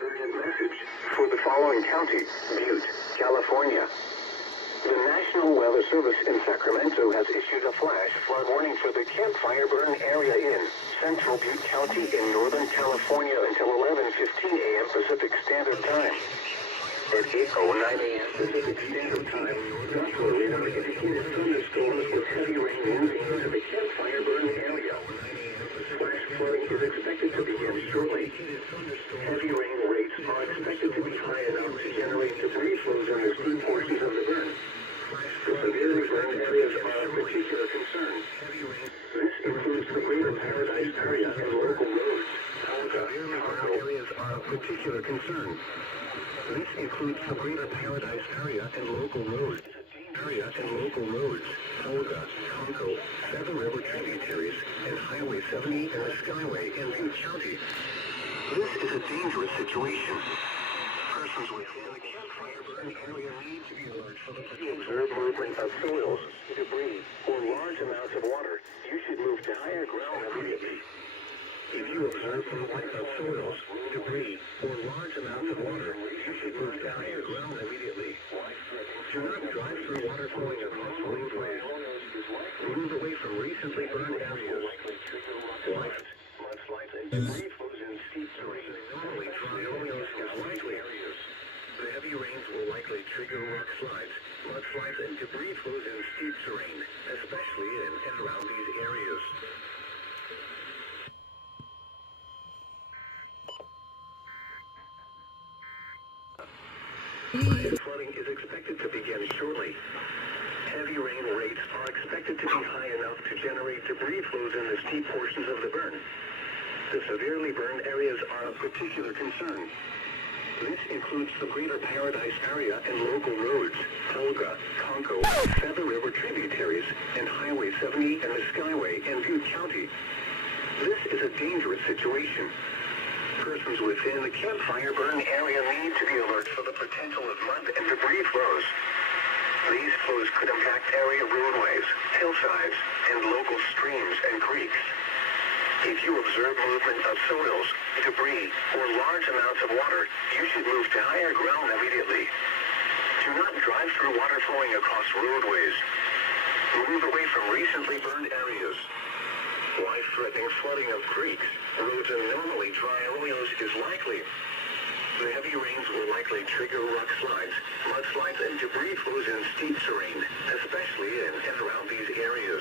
urgent message for the following county: Butte, California. The National Weather Service in Sacramento has issued a flash flood warning for the campfire burn area in central Butte County in Northern California until 11:15 a.m. Pacific Standard Time. At 8:09 a.m. Pacific Standard Time, Joshua radar indicated thunderstorms with heavy rain moving into the campfire burn area. Flash flooding is expected to begin shortly. Heavy rain rates are expected to be high enough to generate debris flows in the steep portions of the burn. The severely burned areas are of particular concern. This includes the Greater Paradise area and local roads. Areas are of particular concern. This includes the Greater Paradise area and local roads. Olga, Conco, Seven River tributaries, and Highway 70 and the Skyway in Butte County. This is a dangerous situation. Persons within the campfire burn area need to be alert for the observe movement of soils, debris, or large amounts of water. You should move to higher ground immediately. If you observe movement of soils, debris, or large amounts of water, you should move to higher ground immediately. Do not drive through water flowing across roadways. Move away from recently burned areas. Mudslides and debris flows in steep terrain. Normally dry areas is likely areas. The heavy rains will likely trigger rock slides, mudslides, and debris flows in steep terrain, especially in and around these areas. Flooding is expected to begin shortly. Heavy rain rates are expected to be high enough to generate debris flows in the steep portions of the burn. The severely burned areas are of particular concern. This includes the Greater Paradise area and local roads, Olga, Conco, Seven River tributaries, and Highway 70 and the Skyway in Butte County. This is a dangerous situation. Persons within the campfire burn area need to be alert for the potential of mud and debris flows. These flows could impact area roadways, hillsides, and local streams and creeks. If you observe movement of soils, debris, or large amounts of water, you should move to higher ground immediately. Do not drive through water flowing across roadways. Move away from recently burned areas. Life-threatening flooding of creeks, roads, and normally dry areas is likely. The heavy rains will likely trigger rock slides, mudslides, and debris flows in steep terrain, especially in and around these areas.